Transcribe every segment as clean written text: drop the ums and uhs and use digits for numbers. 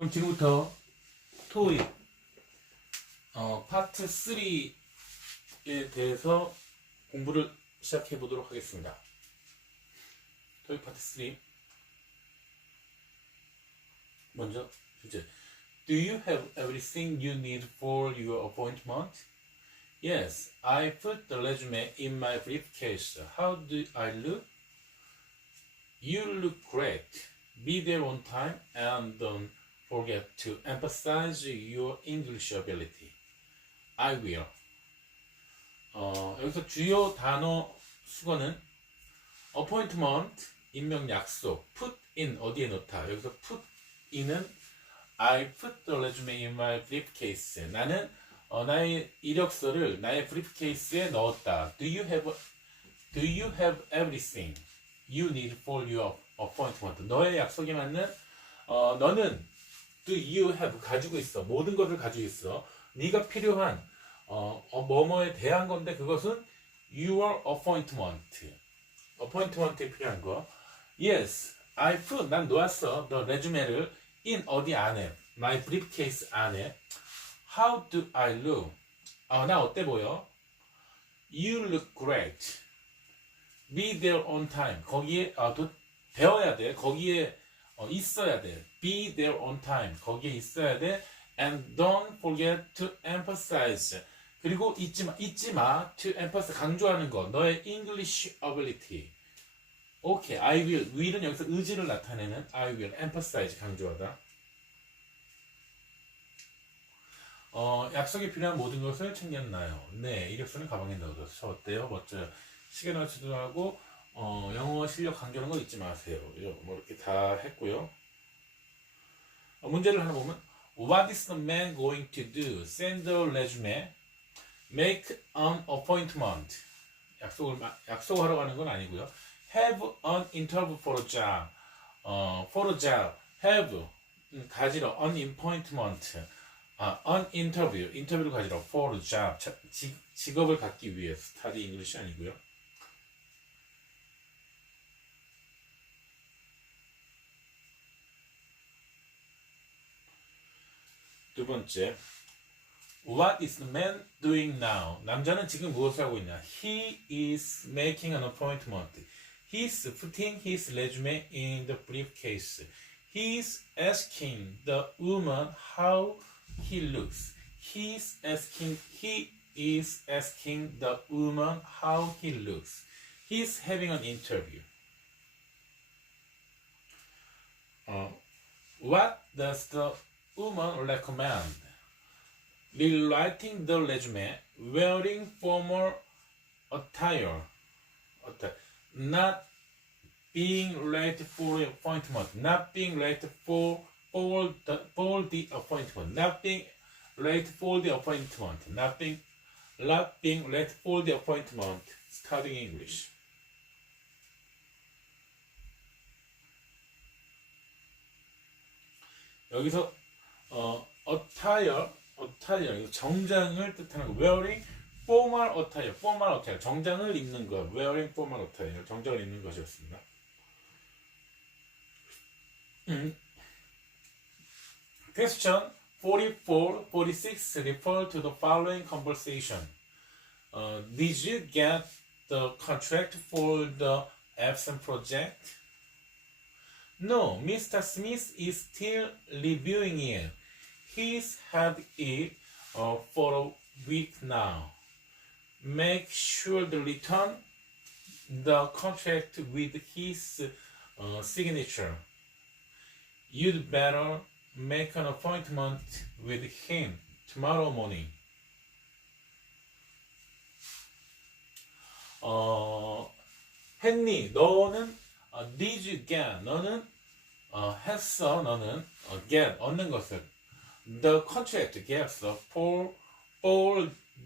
그럼 지금부터 토익 파트 3에 대해서 공부를 시작해 보도록 하겠습니다. 토익 파트 3 먼저 주제. Do you have everything you need for your appointment? Yes, I put the resume in my briefcase. How do I look? You look great. Be there on time and don't forget to emphasize your English ability. I will. 여기서 주요 단어 수거는 appointment, 임명 약속, put in, 어디에 넣다. 여기서 put in은 I put the resume in my briefcase. 나는 나의 이력서를 나의 briefcase에 넣었다. Do you have everything you need for your appointment? 너의 약속에 맞는 너는 do you have 가지고 있어. 모든 것을 가지고 있어. 네가 필요한 뭐뭐에 대한 건데 그것은 your appointment에 필요한 거. Yes, I put 난 놓았어. the resume를 in 어디 안에 my briefcase 안에. How do I look? 나 어때 보여? You look great. Be there on time. 거기에 되어야 돼. 거기에 있어야 돼. Be there on time. 거기에 있어야 돼. And don't forget to emphasize. 그리고 잊지 마. To emphasize. 강조하는 거. 너의 English ability. Okay, I will. will은 여기서 의지를 나타내는 I will. emphasize. 강조하다. 약속에 필요한 모든 것을 챙겼나요? 네, 이력서는 가방에 넣어뒀어요. 저 어때요? 멋져요. 시계나 지도하고 영어 실력 강조하는 거 잊지 마세요. 뭐 이렇게 다 했고요. 문제를 하나 보면 What is the man going to do? Send a resume. Make an appointment. 약속하러 가는 건 아니고요. Have an interview for a job. For a job. Have 가지러 an appointment. an interview. 인터뷰를 가지러 for a job. 직업을 갖기 위해. study English 아니고요. 두 번째, What is the man doing now? 남자는 지금 무엇을 하고 있냐? He is making an appointment. He is putting his resume in the briefcase. He is asking the woman how he looks. He is asking the woman how he looks. He is having an interview. What does the woman recommend? Rewriting the resume, wearing formal attire, not being late for the appointment, not being late for the appointment, not being late for the appointment, not being late for the appointment, studying English. 여기서 attire 정장을 뜻하는 거. wearing formal attire 정장을 입는 것. wearing formal attire 정장을 입는 것이었습니다. Question 44, 46 refer to the following conversation. Did you get the contract for the Epson project? No, Mr. Smith is still reviewing it. He's had it for a week now. Make sure to return the contract with his signature. You'd better make an appointment with him tomorrow morning. 했니? 너는 did you get? 너는 했어. 너는 get 얻는 것을 the contract 계약서 for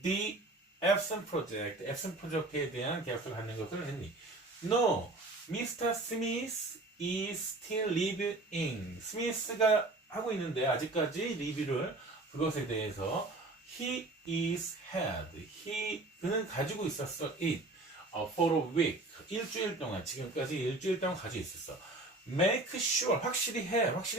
the Epson 프로젝트에 대한 계약서를 갖는 것을 했니? No, Mr. Smith is still reviewing. 스미스가 하고 있는데 아직까지 리뷰를 그것에 대해서 he is had. 그는 가지고 있었어 it for a week. 일주일 동안 지금까지 일주일 동안 가지고 있었어. Make sure 확실히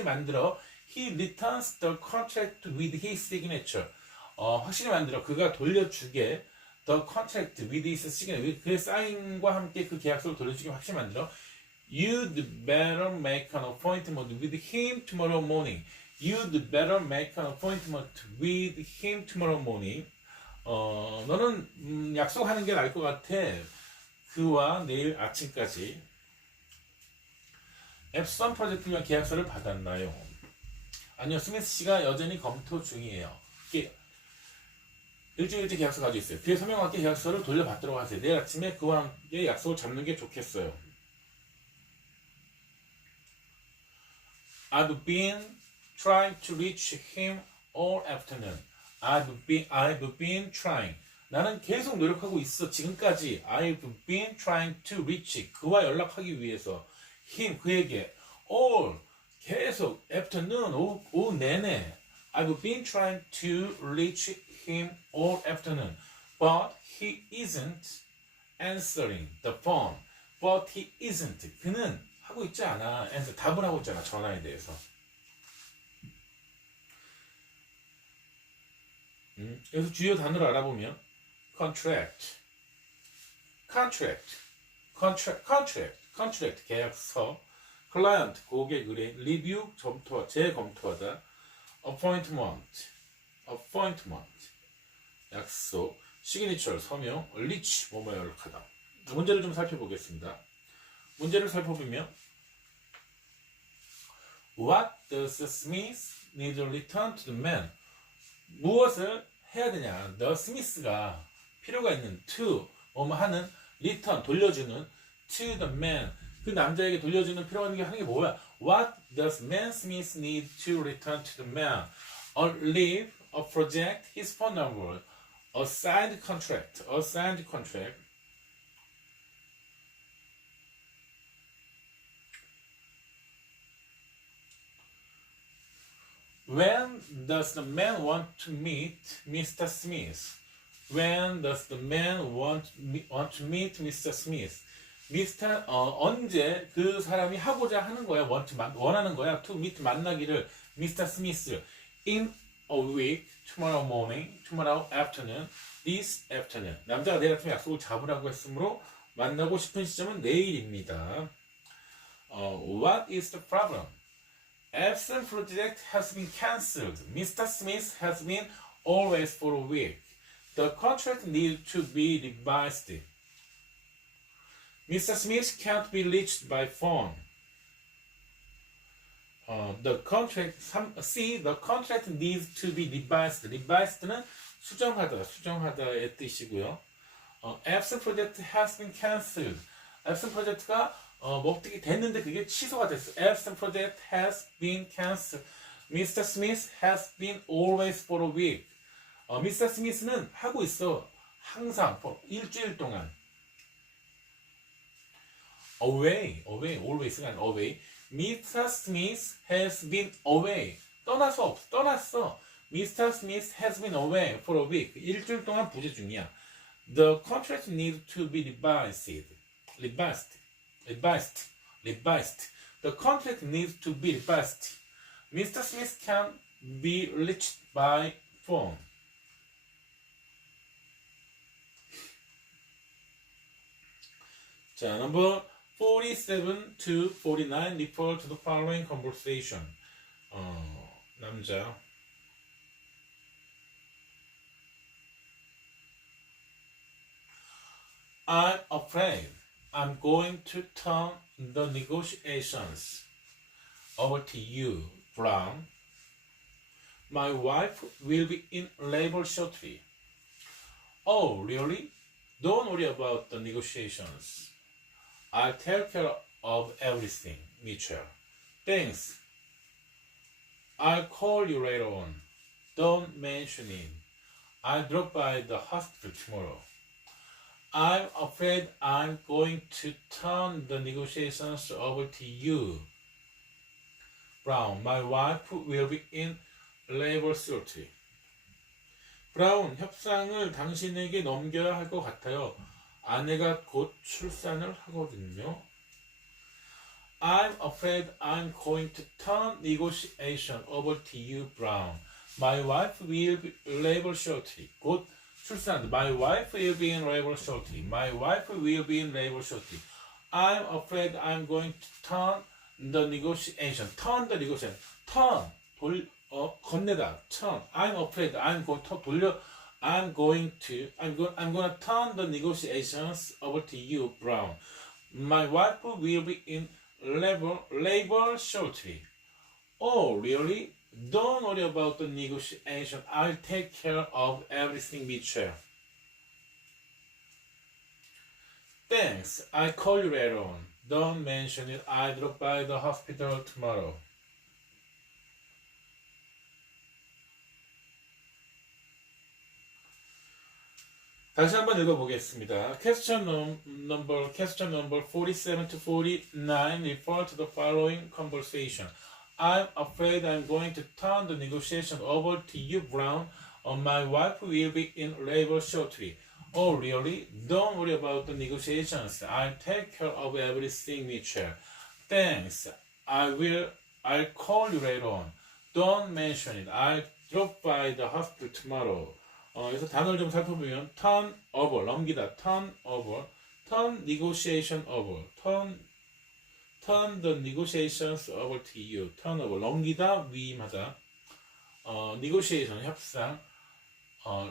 만들어 he returns the contract with his signature. 확실히 만들어. 그가 돌려주게 the contract with his signature. 그의 사인과 함께 그 계약서를 돌려주게 확실히 만들어. You'd better make an appointment with him tomorrow morning. You'd better make an appointment with him tomorrow morning. 너는 약속하는 게 나을 것 같아. 그와 내일 아침까지. 앱선 프로젝트와 계약서를 받았나요? 아니요, 스미스 씨가 여전히 검토 중이에요. 일주일째 계약서 가지고 있어요. 뒤에 서명과 함께 계약서를 돌려받도록 하세요. 내일 아침에 그와 함께 약속을 잡는 게 좋겠어요. I've been trying to reach him all afternoon. I've been trying. 나는 계속 노력하고 있어. 지금까지. I've been trying to reach. 그와 연락하기 위해서. him, 그에게. all. 계속. afternoon. 오후 내내. I've been trying to reach him all afternoon. But he isn't answering the phone. But he isn't. 그는 하고 있지 않아. 답을 하고 있잖아. 전화에 대해서. 여기서 주요 단어를 알아보면 contract, 계약서, client, 고객 의뢰, review, 재검토하다, appointment, 약속, signature, 서명, reach, 뭐뭐 연락하다. 문제를 좀 살펴보겠습니다. 문제를 살펴보면 What does Smith need to return to the man? 무엇을 해야 되냐? The Smith가 필요가 있는 to 뭐뭐 하는 return 돌려주는 to the man 그 남자에게 돌려주는 필요가 있는 게 하는 게 뭐야? What does man Smith need to return to the man? A leave, a project, his phone number, a signed contract. When does the man want to meet Mr. Smith? When does the man want to meet Mr. Smith? 언제 그 사람이 하고자 하는 거야? 원하는 거야? To meet 만나기를 Mr. Smith in a week, tomorrow morning, tomorrow afternoon, this afternoon. 남자가 내일 아침에 약속을 잡으라고 했으므로 만나고 싶은 시점은 내일입니다. What is the problem? Epson project has been cancelled. Mr. Smith has been always for a week. The contract needs to be revised. Mr. Smith can't be reached by phone. The contract needs to be revised. Revised는 수정하다의 뜻이고요. Epson project has been cancelled. Epson 프로젝트가 목적이 됐는데 그게 취소가 됐어. Epson project has been cancelled. Mr. Smith has been always for a week. Mr. Smith는 하고 있어. 항상 일주일 동안. always가 아니라 away. Mr. Smith has been away. 떠났어. Mr. Smith has been away for a week. 일주일 동안 부재 중이야. The contract needs to be revised. The contract needs to be revised. Mr. Smith can be reached by phone. 자, number 47 to 49 refer to the following conversation. 남자. I'm afraid I'm going to turn the negotiations over to you, Brown. My wife will be in labor shortly. Oh, really? Don't worry about the negotiations. I'll take care of everything, Mitchell. Thanks. I'll call you later on. Don't mention it. I'll drop by the hospital tomorrow. I'm afraid I'm going to turn the negotiations over to you, Brown. My wife will be in labor shortly. 브라운, 협상을 당신에게 넘겨야 할 것 같아요. 아내가 곧 출산을 하거든요. I'm afraid I'm going to turn negotiation over to you, Brown. My wife will be labor shortly. 곧 출산. My wife will be in labor shortly. My wife will be in labor shortly. I'm afraid I'm going to turn the negotiation. Turn the negotiation. Turn. 건네다. turn. I'm afraid I'm going to 돌려. I'm going to turn the negotiations over to you, Brown. My wife will be in labor shortly. Oh, really? Don't worry about the negotiation. I'll take care of everything, Mitchell. Thanks. I'll call you later on. Don't mention it. I'll drop by the hospital tomorrow. 다시 한번 읽어보겠습니다. Question number 47 to 49 refer to the following conversation. I'm afraid I'm going to turn the negotiation over to you, Brown. My wife will be in labor shortly. Oh, really? Don't worry about the negotiations. I'll take care of everything, Mitchell. Thanks. I'll call you later on. Don't mention it. I'll drop by the hospital tomorrow. 그래서 단어를 좀 살펴보면 turn over, 넘기다, turn over, turn negotiation over, turn the negotiations over to you, turn over, 넘기다, 위임하다, negotiation, 협상,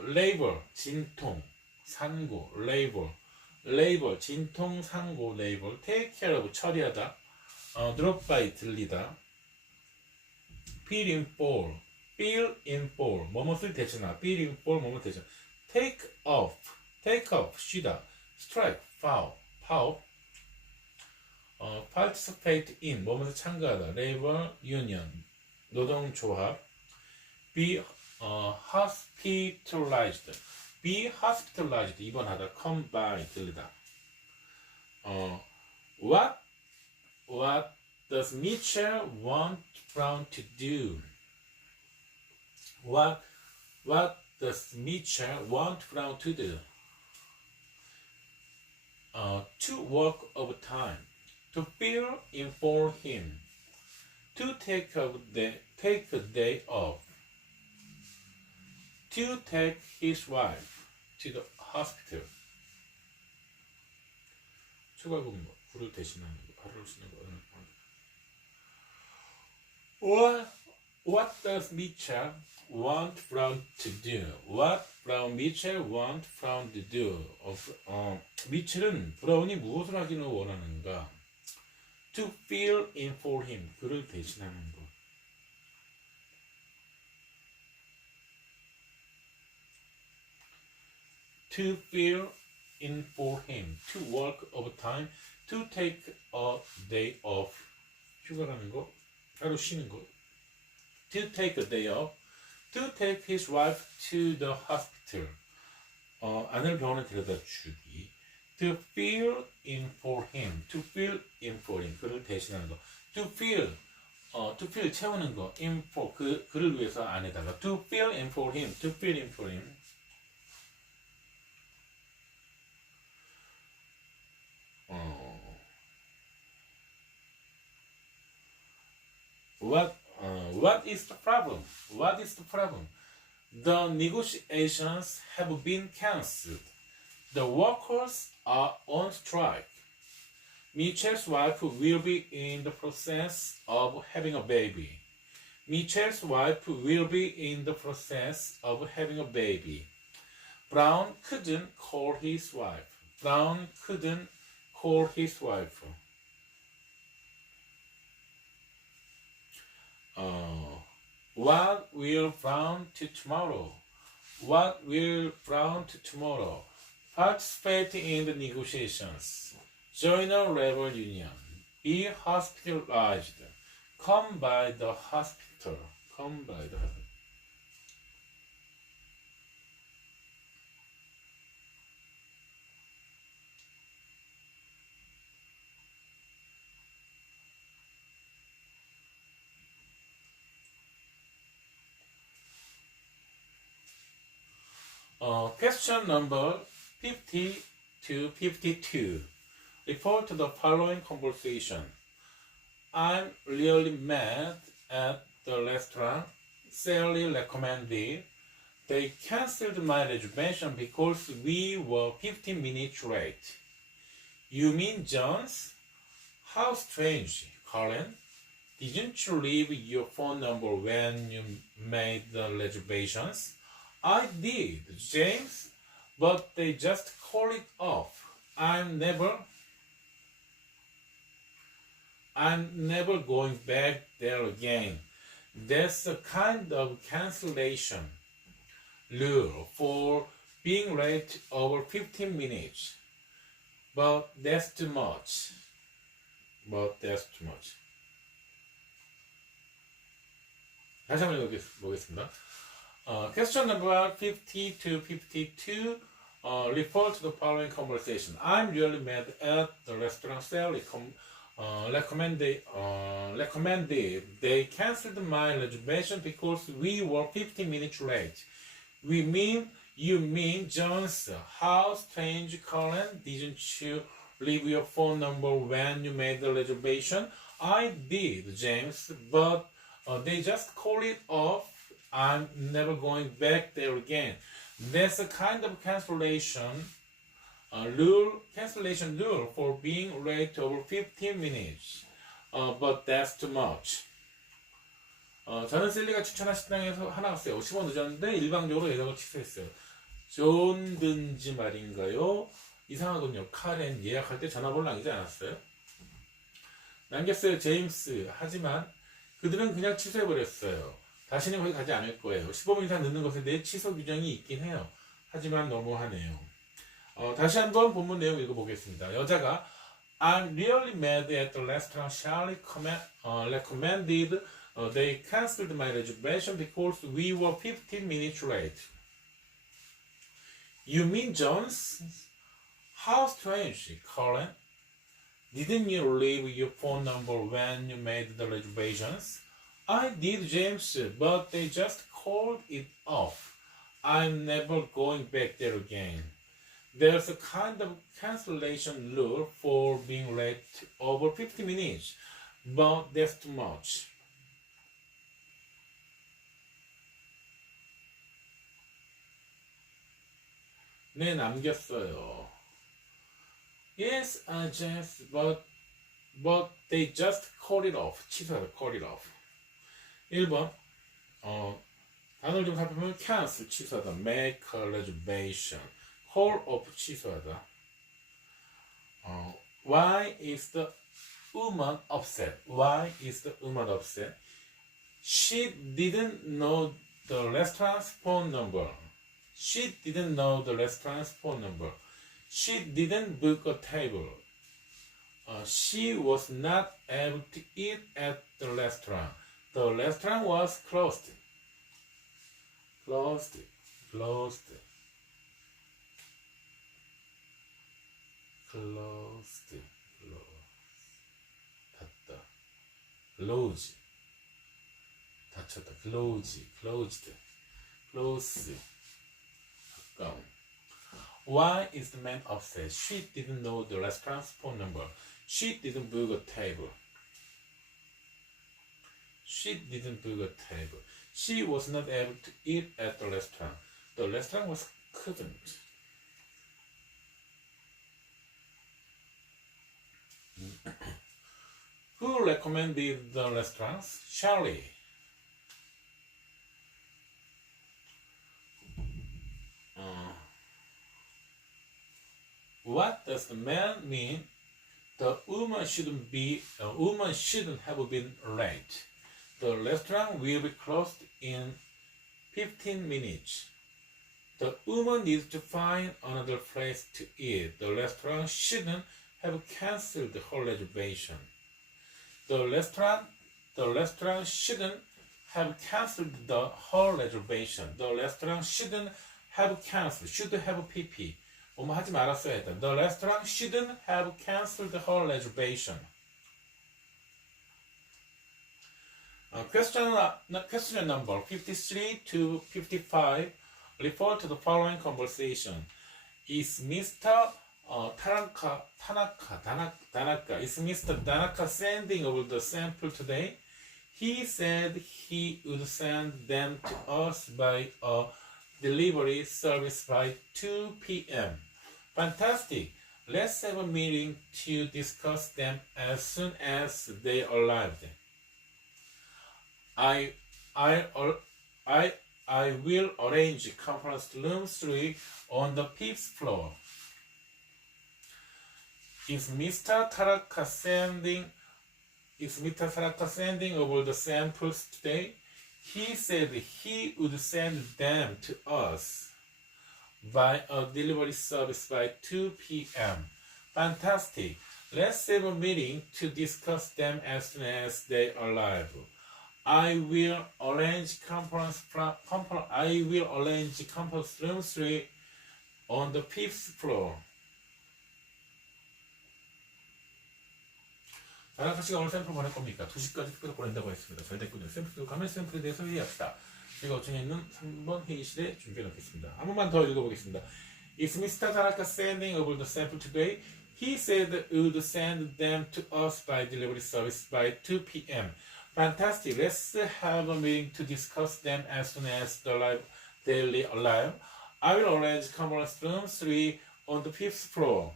labor, 진통, 산고, labor, 진통, 상고, labor, take care of, 처리하다, drop by, 들리다, fill in for, 뭐뭇을 대신하다, fill in for, 뭐뭇 대신, take off, 쉬다, strike, foul, participate in, 뭐뭇을 참가하다, labor union, 노동조합, be hospitalized, 입원하다, come by, 들리다. What does Mitchell want Brown to do? What does Mitchell want Brown to do? To work overtime, to fill in for him, to take a day off, to take his wife to the hospital. 추가곡 구를 대신하는 거, 발을 쓰는 거. What does Mitchell want Brown to do? What Brown Mitchell want Brown to do? 미첼은 브라운이 무엇을 하기는 원하는가? To fill in for him, 그를 대신하는 것. To fill in for him, to work overtime, to take a day off, 휴가라는 거, 하루 쉬는 거. To take a day off, to take his wife to the hospital, 아내를 병원에 데려다 주기. To fill in for him, to fill in for him, 그를 대신하는 거. To fill 채우는 거. in for 그를 위해서 안에다가. To fill in for him, to fill in for him. What is the problem? What is the problem? The negotiations have been cancelled. The workers are on strike. Mitchell's wife will be in the process of having a baby. Mitchell's wife will be in the process of having a baby. Brown couldn't call his wife. Brown couldn't call his wife. What will Brown do tomorrow? What will Brown do tomorrow? Participate in the negotiations. Join a labor union. Be hospitalized. Come by the hospital. Come by the hospital. Question number 50 to 52. Refer to the following conversation. I'm really mad at the restaurant. Sally recommended. They canceled my reservation because we were 15 minutes late. You mean Jones? How strange, Colin. Didn't you leave your phone number when you made the reservations? I did, James, but they just call it off. I'm never going back there again. That's a kind of cancellation rule for being late over 15 minutes. But that's too much. 다시 한번 읽어보겠습니다. Question number 50 to 52 refer to the following conversation. I'm really mad at the restaurant Sally recommended they canceled my reservation because we were 15 minutes late. You mean Jones? How strange, Colin. Didn't you leave your phone number when you made the reservation? I did, James, but they just call it off. I'm never going back there again. That's a kind of cancellation rule for being late over 15 minutes. But that's too much. 저는 셀리가 추천한 식당에서 하나가 써요. 50원 늦었는데 일방적으로 예약을 취소했어요. 좋은든지 말인가요? 이상하군요. 카렌 예약할 때 전화번호 남기지 않았어요? 남겼어요, 제임스. 하지만 그들은 그냥 취소해버렸어요. 다시는 거기 가지 않을 거예요. 15분 이상 늦는 것에 대해 취소 규정이 있긴 해요. 하지만 너무하네요. 다시 한번 본문 내용 읽어보겠습니다. 여자가 I'm really mad at the restaurant. Charlie recommended they canceled my reservation because we were 15 minutes late. You mean Jones? How strange, Colin. Didn't you leave your phone number when you made the reservations? I did, James, but they just called it off. I'm never going back there again. There's a kind of cancellation rule for being late over 50 minutes, but that's too much. 네, 남겼어요. Yes, James, but they just call it off. 취소하다, call it off. 1번, 단어를 좀 살펴보면 cancel, 취소하다, make a reservation, call off, 취소하다. Why is the woman upset? Why is the woman upset? She didn't know the restaurant's phone number. She didn't know the restaurant's phone number. She didn't book a table. She was not able to eat at the restaurant. The restaurant was closed. 닫다. close. 닫혔다. closed. Why is the man upset? She didn't know the restaurant's phone number. She didn't book a table. She was not able to eat at the restaurant. The restaurant was couldn't. Who recommended the restaurants? Charlie. What does the man mean? The woman shouldn't have been late. The restaurant will be closed in 15 minutes. The woman needs to find another place to eat. The restaurant shouldn't have cancelled her reservation. The restaurant shouldn't have cancelled her reservation. The restaurant shouldn't have cancelled. Should have PP. 하지 말았어야 했다. The restaurant shouldn't have cancelled her reservation. Question number 53 to 55 refer to the following conversation. Is Mr. Tanaka. Is Mr. Tanaka sending over the sample today? He said he would send them to us by a delivery service by 2 p.m. Fantastic. Let's have a meeting to discuss them as soon as they arrived. I will arrange conference room 3 on the 5th floor. Is Mr. Tanaka sending over the samples today? He said he would send them to us by a delivery service by 2 p.m. Fantastic. Let's have a meeting to discuss them as soon as they arrive. I will arrange conference room 3 on the 5th floor. 다나카 씨가 오늘 샘플 보낼 겁니까? 2시까지 특별히 보낸다고 했습니다. 잘 됐군요. 샘플 가면 샘플에 대해서 회의합시다. 제가 어중에 있는 3번 회의실에 준비해 놓겠습니다. 한 번만 더 읽어보겠습니다. Is Mr. Tanaka sending over the sample today? He said he would send them to us by delivery service by 2 p.m. Fantastic. Let's have a meeting to discuss them as soon as they arrive. I will arrange conference room 3 on the 5th floor.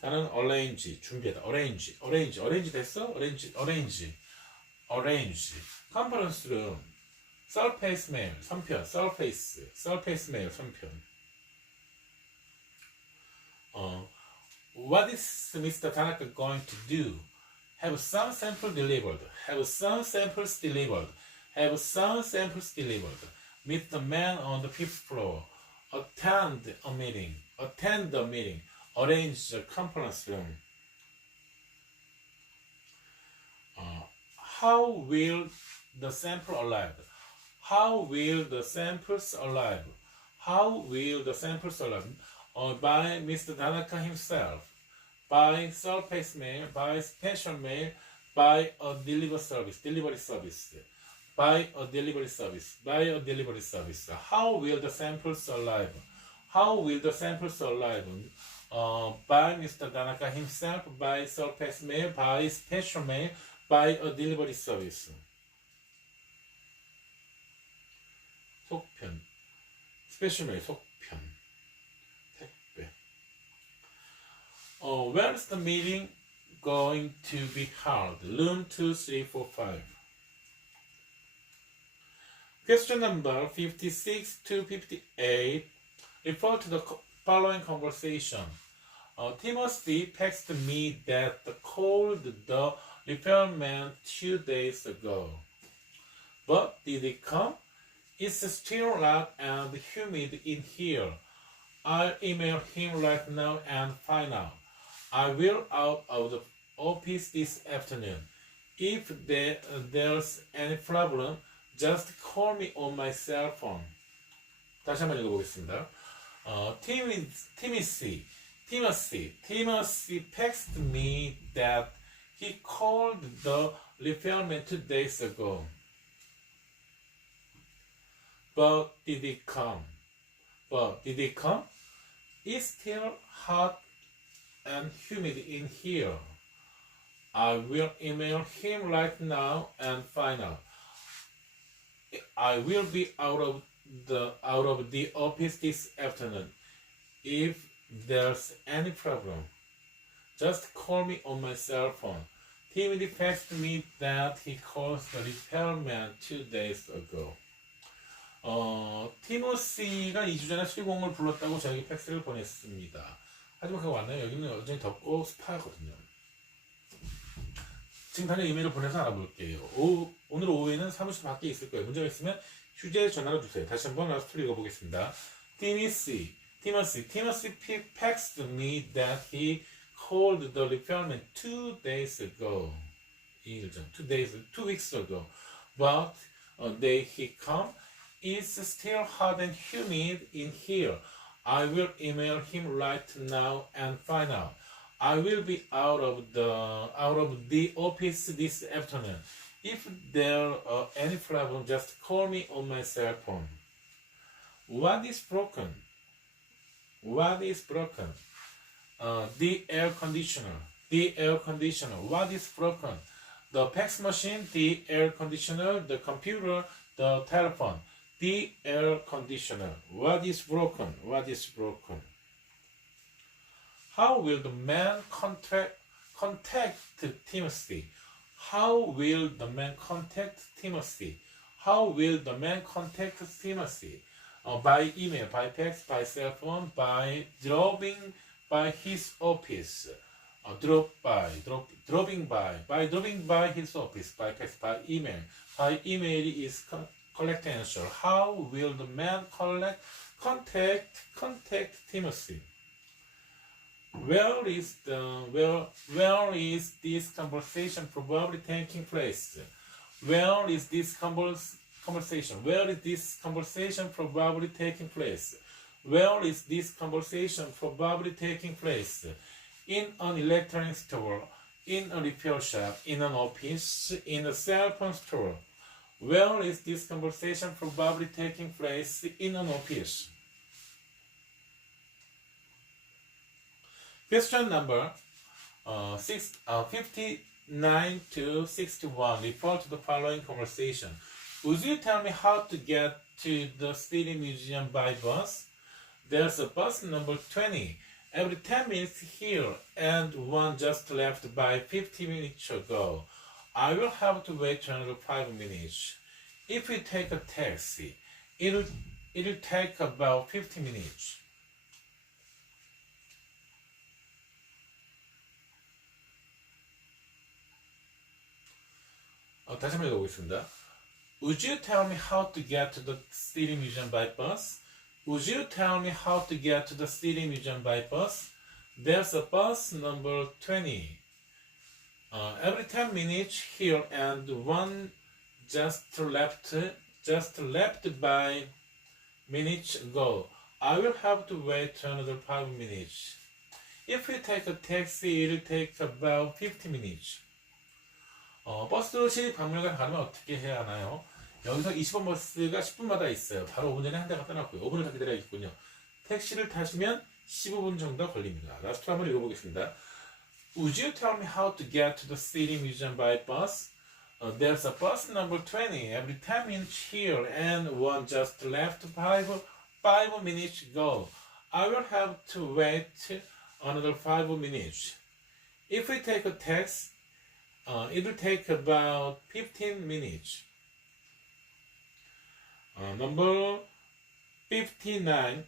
나는 arrange, 준비하다. arrange 됐어? arrange. conference room. surface mail, 3편. surface mail, 3편. What is Mr. Tanaka going to do? Have some samples delivered. Meet the man on the 5th floor. Attend a meeting. Arrange the conference room. How will the samples arrive? By Mr. Tanaka himself, by surface mail, by special mail, by a delivery service. By a delivery service. How will the samples arrive? By Mr. Tanaka himself, by surface mail, by special mail, by a delivery service. 속편. special mail, 속편. 택배. Where is the meeting going to be held? Room 2345. Question number 56 to 58 refer to the following conversation. Timothy texted me that called the repairman 2 days ago. But did it come? It's still hot and humid in here. I'll email him right now and find out. I will out of the office this afternoon. If there's any problem, just call me on my cell phone. 다시 한번 읽어보겠습니다. Timothy texted me that he called the repairman 2 days ago. But did it come? It's still hot and humid in here. I will email him right now and find out. I will be out of the office this afternoon. If there's any problem, just call me on my cell phone. Timothy texted me that he called the repairman 2 days ago. 티모시가 2주 전에 수리공을 불렀다고 저에게 팩스를 보냈습니다. 하지만 그거 왔나요? 여기는 여전히 덥고 습하거든요. 지금 당장 이메일을 보내서 알아볼게요. 오늘 오후에는 사무실 밖에 있을 거예요. 문제가 있으면 휴지에 전화를 주세요. 다시 한번 라스트로 읽어보겠습니다. Timothy texted me that he called the repairman 2 days ago. 2 weeks ago. But day he come, it's still hot and humid in here. I will email him right now and find out. I will be out of the office this afternoon. If there are any problem, just call me on my cell phone. What is broken? The air conditioner. The air conditioner. What is broken? The fax machine, the air conditioner, the computer, the telephone. The air conditioner. What is broken? What is broken? How will the man contact Timothy? How will the man contact Timothy? How will the man contact Timothy? By email, by text, by cell phone, by dropping by his office. Dropping by his office, by text, by email. By email is correct answer. How will the man contact Timothy? Where is this conversation probably taking place? Where is this conversation? Where is this conversation probably taking place? Where is this conversation probably taking place? In an electronic store, in a repair shop, in an office, in a cell phone store. Where is this conversation probably taking place? In an office. Question number 59 to 61 refer to the following conversation. Would you tell me how to get to the City Museum by bus? There's a bus number 20. Every 10 minutes here and one just left by 50 minutes ago. I will have to wait another 5 minutes. If we take a taxi, it'll take about 50 minutes. 다시 한번 읽어보겠습니다. Would you tell me how to get to the City Museum by bus? Would you tell me how to get to the City Museum by bus? There's a bus number 20. Every 10 minutes here and one just left by minutes ago. I will have to wait another 5 minutes. If we take a taxi, it'll take about 50 minutes. 버스로 시립박물관 가려면 어떻게 해야 하나요? 여기서 20번 버스가 10분마다 있어요. 바로 5분 전에 한 대가 떠났고요. 5분을 더 기다려야겠군요. 택시를 타시면 15분 정도 걸립니다. 라스트로 한번 읽어보겠습니다. Would you tell me how to get to the City Museum by bus? There's a bus number 20 every 10 minutes here and one just left 5 minutes ago. I will have to wait another 5 minutes. If we take a taxi, it'll take about 15 minutes. Number 59.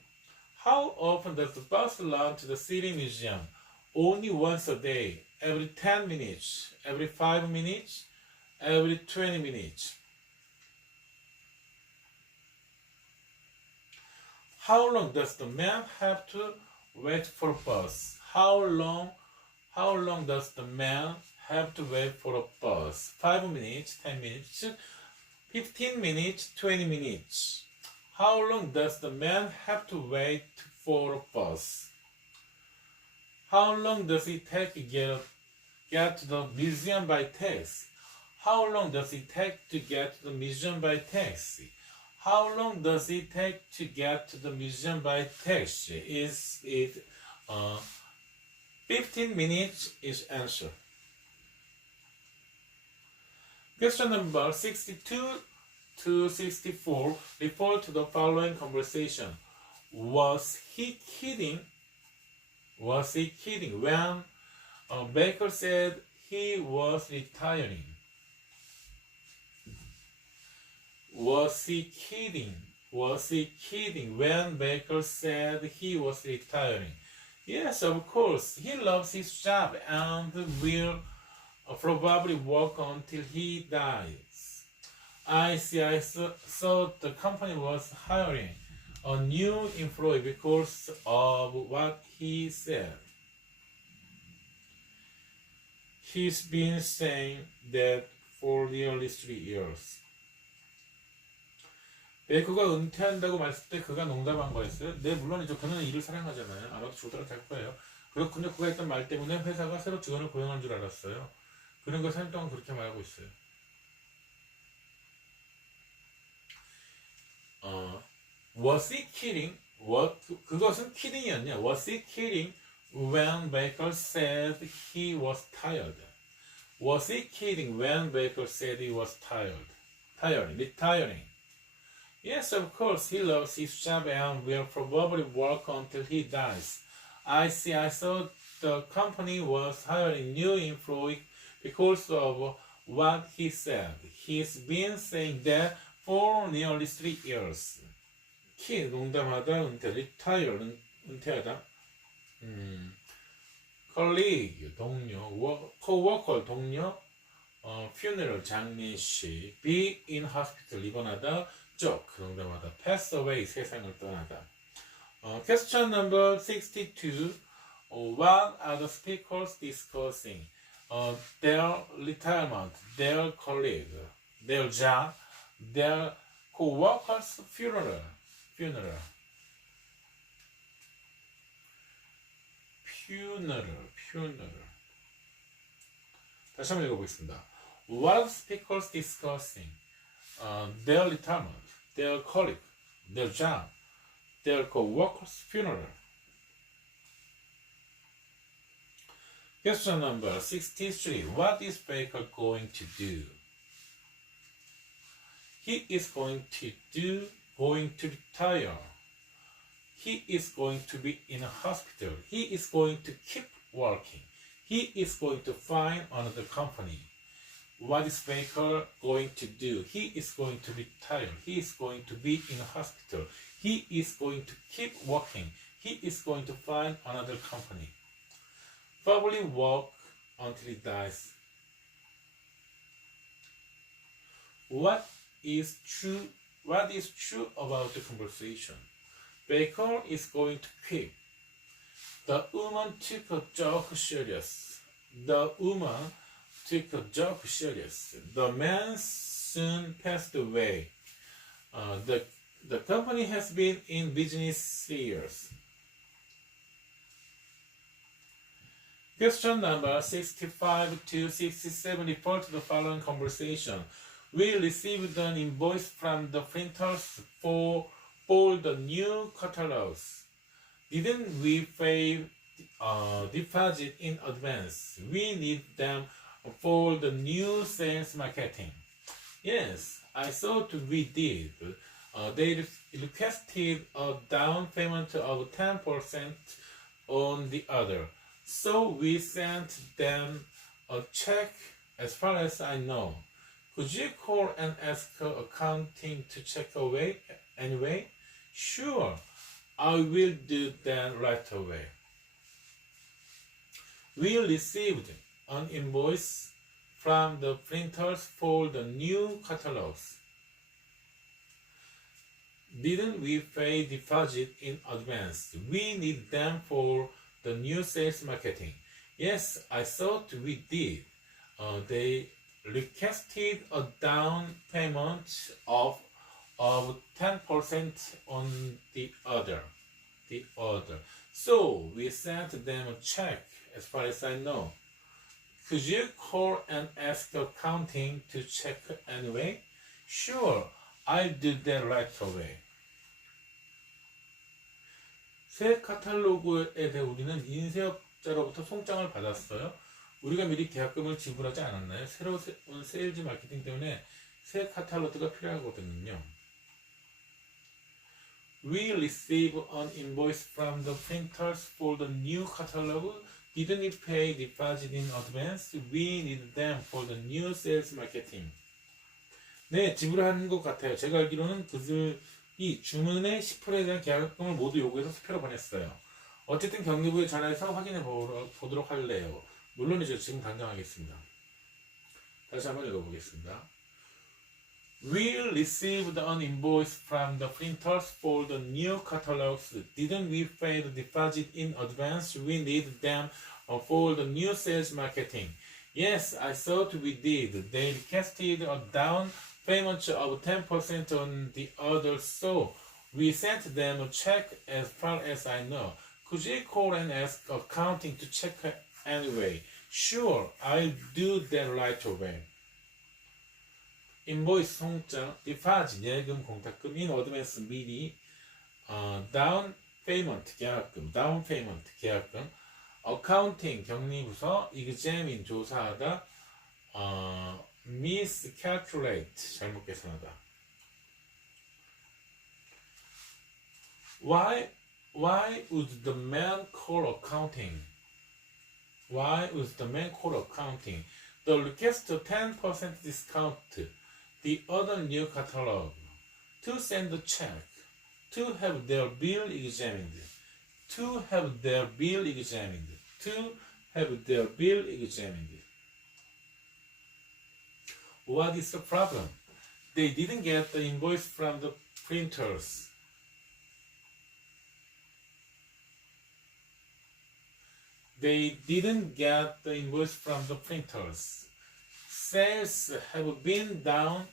How often does the bus run to the City Museum? Only once a day. Every 10 minutes. Every 5 minutes. Every 20 minutes. How long does the man have to wait for a bus? How long does the man have to wait for a bus? 5 minutes, 10 minutes, 15 minutes, 20 minutes. How long does the man have to wait for a bus? How long does it take to get to the museum by taxi? How long does it take to get to the museum by taxi? How long does it take to get to the museum by taxi? Is it 15 minutes is answer. Question number 62 to 64 refer to the following conversation. Was he kidding? Was he kidding when Baker said he was retiring? Was he kidding? Was he kidding when Baker said he was retiring? Yes, of course. He loves his job and will probably work until he dies. I see. I thought the company was hiring a new employee because of what he said. He's been saying that for nearly 3 years. 베이커가 은퇴한다고 말했을 때 그가 농담한 거였어요. 네, 물론이죠. 그는 일을 사랑하잖아요. 아마도 좋도록 할 거예요. 그렇군요. 그가 했던 말 때문에 회사가 새로 직원을 고용한 줄 알았어요. 그런 거 3년 동안 그렇게 말하고 있어요. Was he kidding? 그것은 kidding이었냐? Was he kidding when Baker said he was tired? Was he kidding when Baker said he was tired? Retiring. Yes, of course, he loves his job and will probably work until he dies. I see, I thought the company was hiring new employees because of what he said. He's been saying that for nearly 3 years. kid, 농담하다, retire, 은퇴하다. colleague, 동료, coworker, 동료, funeral, 장례식, be in hospital, 입원하다, joke, 농담하다, pass away, 세상을 떠나다. Question number 62. What are the speakers discussing? Their retirement, their colleague, their job, their co-workers' funeral. 다시 한번 읽어보겠습니다. What are the speakers discussing? Their retirement, their colleague, their job, their co-workers' funeral. Question number 63. What is Baker going to do? He is going to retire. He is going to be in a hospital. He is going to keep working. He is going to find another company. What is Baker going to do? He is going to retire. He is going to be in a hospital. He is going to keep working. He is going to find another company. Probably work until he dies. What is true about the conversation? Baker is going to quit. The woman took a joke serious. The man soon passed away. The company has been in business 3 years. Question number 65 to 67 refer to the following conversation. We received an invoice from the printers for the new catalogs. Didn't we pay deposit in advance? We need them for the new sales marketing. Yes, I thought we did. They requested a down payment of 10% on the order. So we sent them a check as far as I know. Could you call and ask accounting to check away anyway? Sure, I will do that right away. We received an invoice from the printers for the new catalogs. Didn't we pay deposit in advance? We need them for the new sales marketing. Yes, I thought we did. They requested a down payment of 10% on the order. So we sent them a check as far as I know. Could you call and ask accounting to check anyway? Sure, I'll do that right away. 새 카탈로그에 대해 우리는 인쇄업자로부터 송장을 받았어요. 우리가 미리 계약금을 지불하지 않았나요? 새로 온 세일즈 마케팅 때문에 새 카탈로그가 필요하거든요. We received an invoice from the printers for the new catalog. Didn't we pay deposit in advance? We need them for the new sales marketing. 네, 지불한 것 같아요. 제가 알기로는 그들이 주문의 10%에 대한 계약금을 모두 요구해서 수표로 보냈어요. 어쨌든 경리부에 전화해서 확인해 보도록 할래요. 물론이죠. 지금 당장하겠습니다. 다시 한번 읽어보겠습니다. We received an invoice from the printers for the new catalogs. Didn't we pay the deposit in advance? We need them for the new sales marketing. Yes, I thought we did. They requested a down payment of 10% on the order, so we sent them a check as far as I know. Could you call and ask accounting to check anyway? Sure, I'll do that right away. 인보이스 송장, deposit 예금 공탁금, in advance 미리, down payment 계약금, accounting 경리부서 examine 조사하다 miscalculate 잘못 계산하다. Why would the man call accounting? Why would the man call accounting? The request to 10% discount, the other new catalog, to send a check, to have their bill examined, to have their bill examined, to have their bill examined. What is the problem? They didn't get the invoice from the printers. They didn't get the invoice from the printers. Sales have been down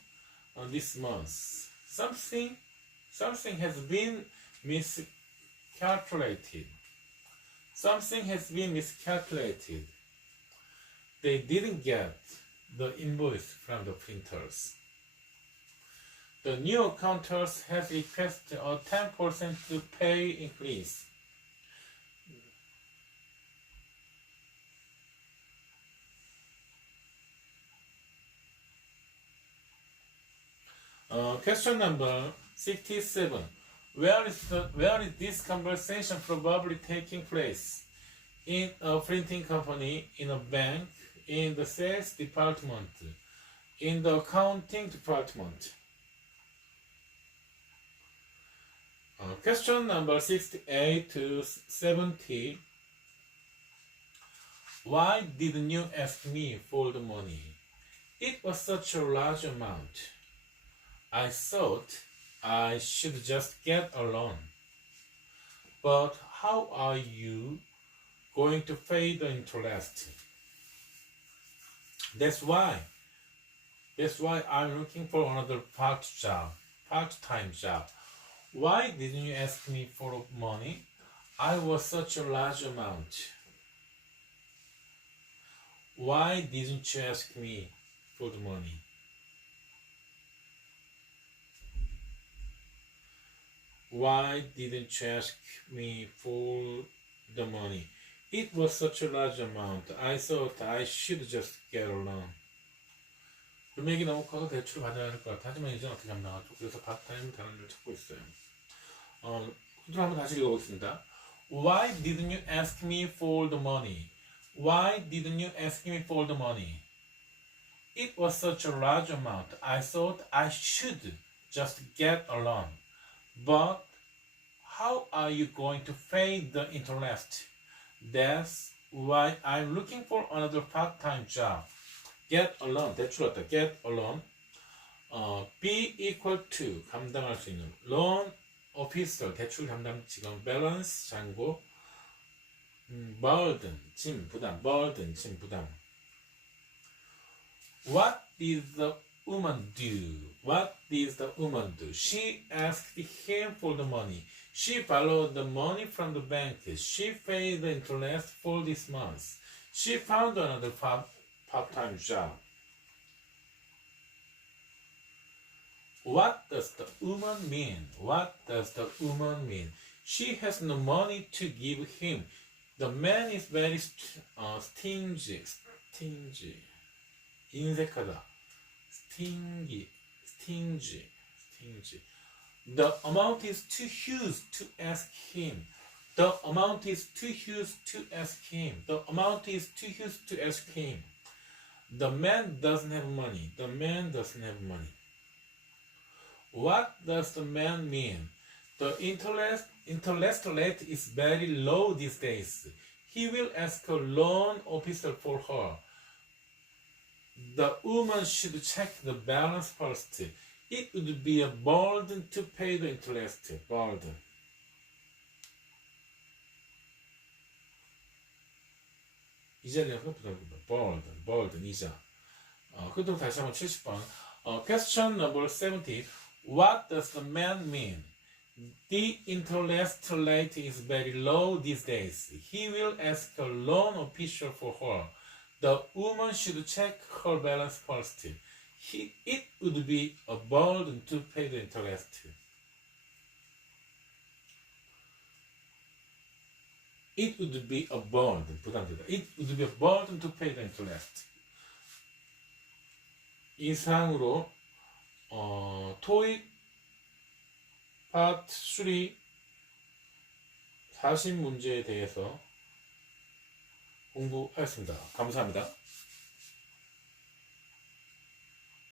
this month. Something has been miscalculated. Something has been miscalculated. They didn't get the invoice from the printers. The new accountants have requested a 10% pay increase. Question number 67. Where is this conversation probably taking place? In a printing company, in a bank, in the sales department, in the accounting department. Question number 68 to 70. Why didn't you ask me for the money? It was such a large amount. I thought I should just get a loan. But how are you going to pay the interest? That's why I'm looking for another part-time job. Why didn't you ask me for money? I was such a large amount. Why didn't you ask me for the money? Why didn't you ask me for the money? It was such a large amount. I thought I should just get a loan. 금액이 너무 커서 대출 받아야 할 것 같아. 하지만 이제 어떻게 하면 나가죠? 그래서 파트타임 단어를 찾고 있어요. 그대로 한번 다시 읽어보겠습니다. Why didn't you ask me for the money? Why didn't you ask me for the money? It was such a large amount. I thought I should just get a loan. But how are you going to pay the interest? That's why I'm looking for another part-time job. Get a loan. 대출 왔다. Get a loan. be equal to 감당할 수 있는 loan officer 대출 담당 직원 balance 잔고 burden 짐 부담 burden 짐 부담. What did the woman do? What did the woman do? She asked him for the money. She borrowed the money from the bank. She paid the interest for this month. She found another part-time job. What does the woman mean? What does the woman mean? She has no money to give him. The man is very stingy. 인색하다. Stingy. The amount is too huge to ask him. The amount is too huge to ask him. The amount is too huge to ask him. The man doesn't have money. The man doesn't have money. What does the man mean? The interest rate is very low these days. He will ask a loan officer for her. The woman should check the balance first. It would be a burden to pay the interest. Burden. 이자리에서 burden, 이자. 그럼 다시 한번 70번. Question number 70. What does the man mean? The interest rate is very low these days. He will ask a loan officer for her. The woman should check her balance first. It would be a burden to pay the interest. It would be a burden. 부담되다. It would be a burden to pay the interest. 이상으로 TOEIC PART3 40문제에 대해서 공부하였습니다. 감사합니다.